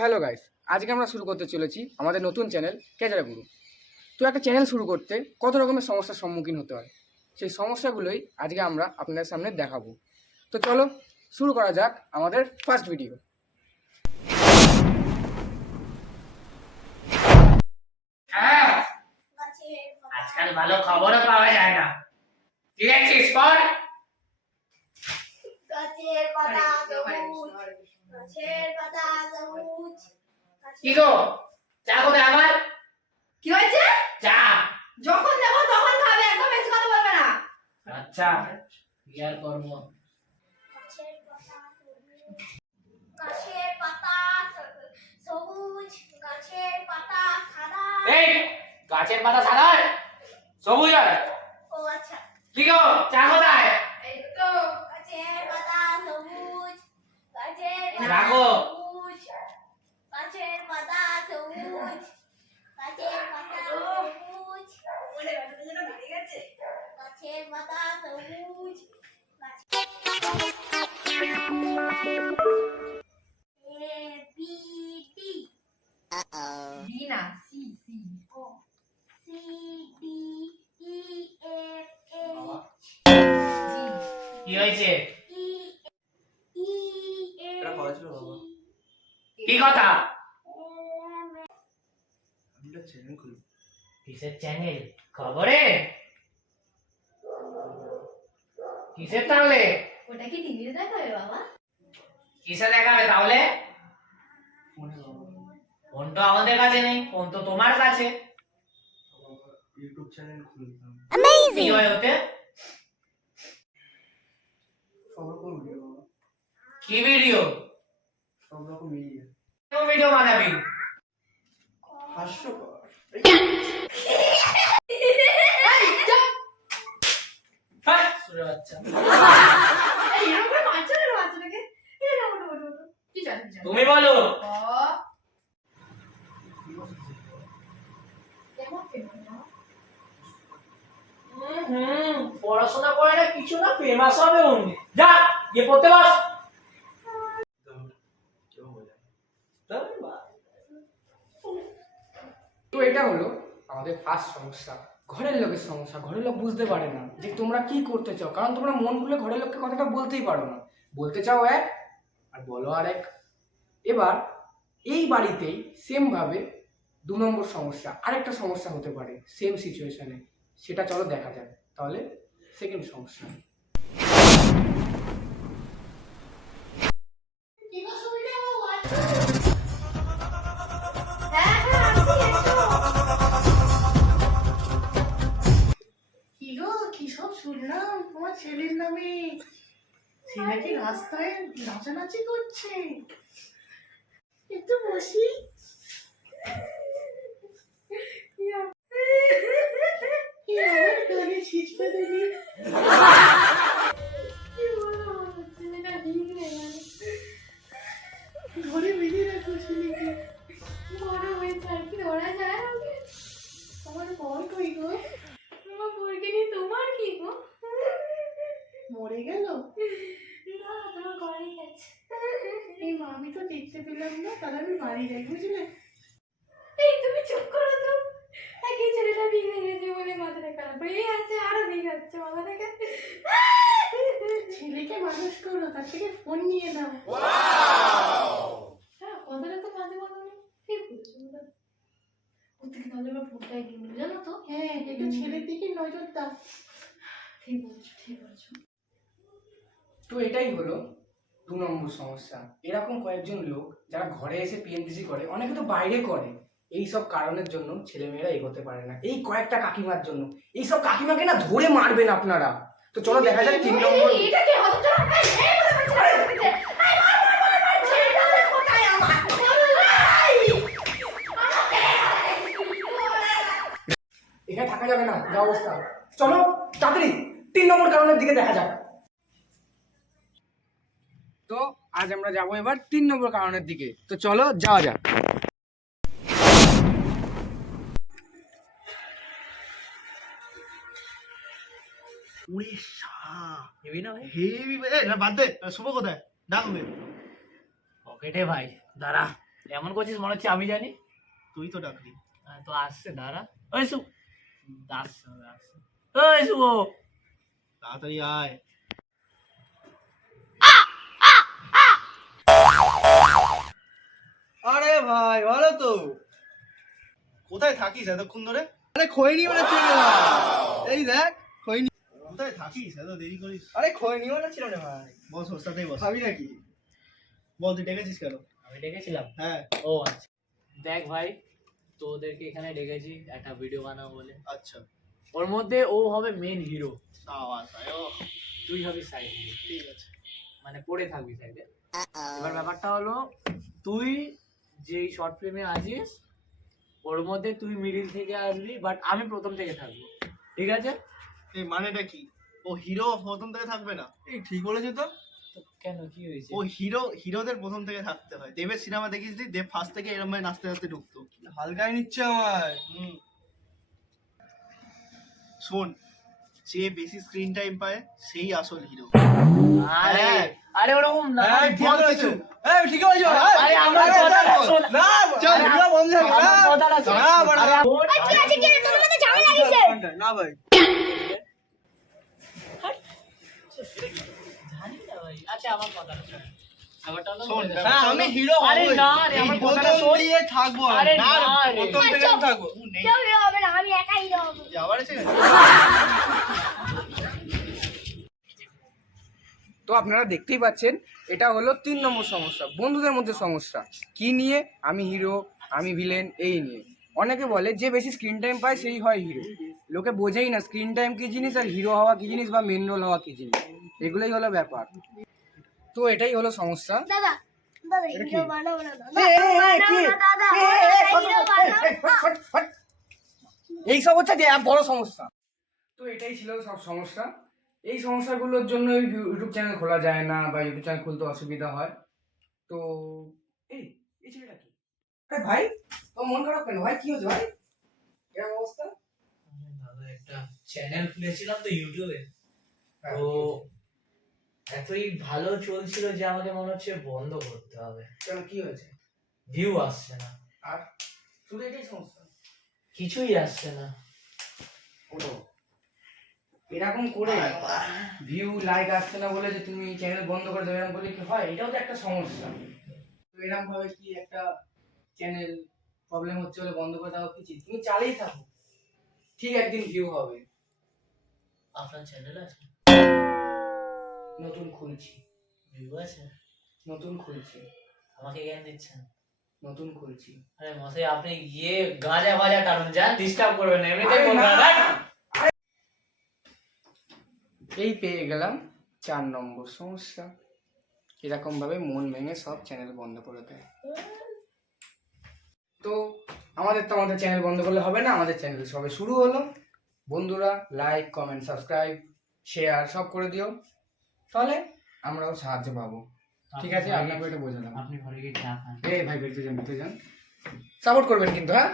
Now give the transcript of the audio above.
Hello guys, আজকে আমরা শুরু করতে চলেছি আমাদের নতুন চ্যানেল কেজারা গুরু। তো একটা চ্যানেল শুরু করতে কত রকমের সমস্যার সম্মুখীন হতে হয়, সেই সমস্যাগুলোই আজকে আমরা আপনাদের সামনে দেখাবো। তো চলো শুরু করা যাক আমাদের ফার্স্ট ভিডিও। হ্যাঁ, আজকাল ভালো খবরও পাওয়া যায় না। কি দেখছিস বল? গাছের পাতা সবুজ, গাছের পাতা সবুজ। কি গো, চা কোথায় আমার? কি হয়েছে? চা। যখন দেবো তখন খাবে, একদম বেশি কথা বলবে না। আচ্ছা, কি আর করবো? গাছের পাতা সবুজ, গাছের পাতা সবুজ, গাছের পাতা সাদা। এই, গাছের পাতা সাদা হয়, সবুজ হয়। ও আচ্ছা, কি গো, চা কোথায়? এই তো গাছের পাতা সবুজ, গাছের পাতা রাখো। সবুজ, গাছের পাতা সবুজ, গাছের পাতা সবুজ। ওরে বাবা, যেন বেড়ে গেছে। গাছের পাতা সবুজ, A B D B না C C O C D E F A G কি হয়েছে? E E এটা করা ছিল বাবা। কি কথা? আমরা চ্যানেল খুলব। কিসের চ্যানেল? খবরে? কিসের তাহলে? ওটা কি টিভিতে দেখাবে বাবা? কিসে দেখাবে তাহলে? ফোনে বাবা। ফোন তো আমাদের কাছে নেই, ফোন তো তোমার কাছে। বাবা, ইউটিউব চ্যানেল খুলতাম। কি হয় ওতে? সব রকম ভিডিও বাবা, কি ভিডিও? সব রকম মিলিয়ে কোন ভিডিও বানাবি? হাস্যকর। হ্যাঁ, সুরে বাচ্চা। এই এরকম করে বাচ্চাটাকে এই না ওটো ওটো ওটো কি জানি তুমি বলো। কেমন কেমন না পড়াশোনা করে না কিছু না, ফেমাস হবে অমনি। যা গিয়ে পড়তে বস। কেমন বোঝা? তো এটা হলো আমাদের ফার্স্ট সমস্যা, ঘরের লোকের সমস্যা। ঘরের লোক বুঝতে পারে না যে তোমরা কি করতে চাও, কারণ তোমরা মন খুলে ঘরের লোককে কথাটা বলতেই পারো না। বলতে চাও এক আর বলো আর এক। এবার এই বাড়িতেই সেম ভাবে 2 নম্বর সমস্যা, আরেকটা সমস্যা হতে পারে সেম সিচুয়েশনে, সেটা চলো দেখা যাক। তাহলে সেকেন্ড সমস্যা। কি গো, কি সব শুনলাম তোমার ছেলের নামে? সে নাকি রাস্তায় নাচানাচি করছে। একটু বসি। কি আবার কানে ছিঁচকে দিলি? কি বলবো ছেলেটা ভিড়ে গেল ধরে বেঁধে রাখো ছেলেকে। বড় হয়েছে আর কি ধরা যায় ওকে? আমার বর কই গো? আমার বোরকে নিয়ে তোমার কি গো? মরে গেল? না তোমার ঘরে গেছে। এই মা, আমি তো দেখতে পেলাম না, তাহলে আমি বাড়ি যাই, বুঝলে? এই তুমি চুপ করো তো। এই ছেলেটা ভিড়ে গেছে বলে মাথাটা খারাপ হয়ে আছে, আরো ভিড়াচ্ছে মাথাটাকে। ছেলেকে মানুষ করো, তার থেকে ফোন নিয়ে নাও। হ্যাঁ কথাটা তো মাঝে মাঝে ঠিক বলছো। ওর থেকে তাহলে আমার ফোনটাই কিনবো জানো তো? হ্যাঁ, একটু ছেলের দিকে নজর দাও। ঠিক বলছো ঠিক বলছো। তো এটাই হলো 2 নম্বর সমস্যা। এরকম কয়েকজন লোক যারা ঘরে এসে পিএনপিসি করে, অনেকে তো বাইরে করে, এই সব কারণের জন্য ছেলেমেয়েরা এগোতে পারে না। এই কয়েকটা কাকিমার জন্য। এই সব কাকিমাকে না ধরে মারবেন আপনারা। তো চলো দেখা যাক 3 নম্বর। এটা কি হচ্ছে? এখানে থাকা যাবে না, যা অবস্থা। চলো তাড়াতাড়ি 3 নম্বর কারণের দিকে দেখা যাক। তো আজ আমরা যাবো এবার 3 নম্বর কারণের দিকে। তো চলো যাওয়া যাক। ওরে হেভি না ভাই? হেভি ভাই। না বাদ দে, শুভ কোথায়? ডাক ওকে। পকেটে ভাই, দাঁড়া এমন করছিস মনে হচ্ছে আমি জানি। তুই তো ডাকলি। তো আসছে দাঁড়া। ওই শুভ আসছে আসছে। ওই শুভ তাড়াতাড়ি আয়। আরে ভাই ভালো তো। কোথায় থাকিস এতক্ষণ ধরে? আরে খৈনি বানাচ্ছিল রে ভাই। এই দেখ খৈনি। কোথায় থাকিস এত দেরি করিস? আরে খৈনি বানাচ্ছিল রে ভাই। বস ওর সাথেই বস। খাবি নাকি? বল তুই ডেকেছিস কেন? আমি ডেকেছিলাম। হ্যাঁ ও আচ্ছা দেখ ভাই, তোদেরকে এখানে ডেকেছি একটা ভিডিও বানাবো বলে। আচ্ছা ওর মধ্যে ও হবে মেন হিরো, সাবাস ভাই, ও তুই হবি সাইড হিরো, ঠিক আছে। মানে পড়ে থাকবি সাইডে। এবার ব্যাপারটা হলো তুই যেই শর্ট ফিল্মে আছিস ওর মধ্যে তুই মিডিল থেকে আসবি, বাট আমি প্রথম থেকে থাকবো, ঠিক আছে? এই মানেটা কি? ও হিরো প্রথম থেকে থাকবে না? এই ঠিক বলেছো তো। তো কেন কি হয়েছে? ও হিরোদের প্রথম থেকে থাকতে হয়। দেবের সিনেমা দেখিসনি? দেব ফার্স্ট থেকে এরকম ভাবে নাচতে নাচতে ঢুকতো। হালকায় নিচ্ছে আমায়। শোন, যে বেশি স্ক্রিন টাইম পায় সেই আসল হিরো। আরে হ্যাঁ। আরে ওরকম না, এই ঠিক বলেছো। এই ঠিক বলেছো। আরে আমার কথাটা শোন। না চল ভিডিও বন্ধ থাক। আমার কথাটা শোন। না বড়। আরে শোন। ঠিক আছে ঠিক আছে তোমার মধ্যে ঝামেলা কিসের? না ভাই। জানি না ভাই। আচ্ছা আমার কথাটা শোন। ব্যাপারটা হলো শোন, হ্যাঁ আমি হিরো আরে হবই। না রে, আমার এই কথাটা প্রথম শোন। দিয়ে থাকবো আমি। আরে না রে, না রে। প্রথম থেকে আমি থাকবো। কেউ হিরো হবে না, আমি একাই হিরো হব। আবার এসে গেছে? তো আপনারা দেখতেই পাচ্ছেন এটা হলো 3 নম্বর সমস্যা, বন্ধুদের মধ্যে সমস্যা। কি নিয়ে? আমি হিরো, আমি ভিলেন, এই নিয়ে। অনেকে বলে যে বেশি স্ক্রিন টাইম পায় সেই হয় হিরো। লোকে বোঝেই না স্ক্রিন টাইম কি জিনিস আর হিরো হওয়া কি জিনিস বা মেন রোল হওয়া কি জিনিস। এগুলোই হলো ব্যাপার। তো এটাই হলো সমস্যা। দাদা দাদা এটা কি? হিরো বানাবো না দাদা। কি? দাদা হিরো বানাবো। এইসব হচ্ছে যে এক বড় সমস্যা। তো এটাই ছিল সব সমস্যা। এই সমস্যাগুলোর জন্য ইউটিউব চ্যানেল খোলা যায় না বা ইউটিউব চ্যানেল খুলতে অসুবিধা হয়। তো এই ছেলেটা কি? আরে ভাই তোর মন খারাপ কেন ভাই? কি হয়েছে ভাই? এরকম অবস্থা? দাদা একটা চ্যানেল খুলেছিলাম তো ইউটিউবে, তো এতই ভালো চলছিল যে আমাকে মনে হচ্ছে বন্ধ করতে হবে। কেন কি হয়েছে? ভিউ আসছে না, আর শুধু এটাই সমস্যা? কিছুই আসছে না। ও এরকম করে ভিউ লাইক আসছে না বলে যে তুমি চ্যানেল বন্ধ করে দেবে এরকম বলে কি হয়? এটাও তো একটা সমস্যা। তো এরকম ভাবে কি একটা চ্যানেল প্রবলেম হচ্ছে বলে বন্ধ করে দেওয়া উচিত? তুমি চালিয়ে থাকো, ঠিক একদিন ভিউ হবে। আপনার চ্যানেল আছে? নতুন খুলছি, ভিউ আছে? নতুন খুলছি, আমাকে জ্ঞান দিচ্ছেন? নতুন খুলছি। আরে মশাই আপনি গিয়ে গাঁজা বাজা টানুন, যান, ডিস্টার্ব করবেন না, এমনিতেই আরে বলবেন না। না। এই পেয়ে গেলাম 4 নম্বর সমস্যা। এরকম ভাবে মন ভেঙে সব চ্যানেল বন্ধ করে দেয়। তো আমাদের চ্যানেল বন্ধ করলে হবে না, আমাদের চ্যানেল সবে শুরু হলো। বন্ধুরা লাইক কমেন্ট সাবস্ক্রাইব শেয়ার সব করে দিও, তাহলে আমরাও সাহায্য পাবো। ঠিক আছে, আপনাকে এটা বোঝালাম। আপনি ঘরে গিয়ে চা খান। এই ভাই বেরোতে যান, সাপোর্ট করবেন কিন্তু, হ্যাঁ।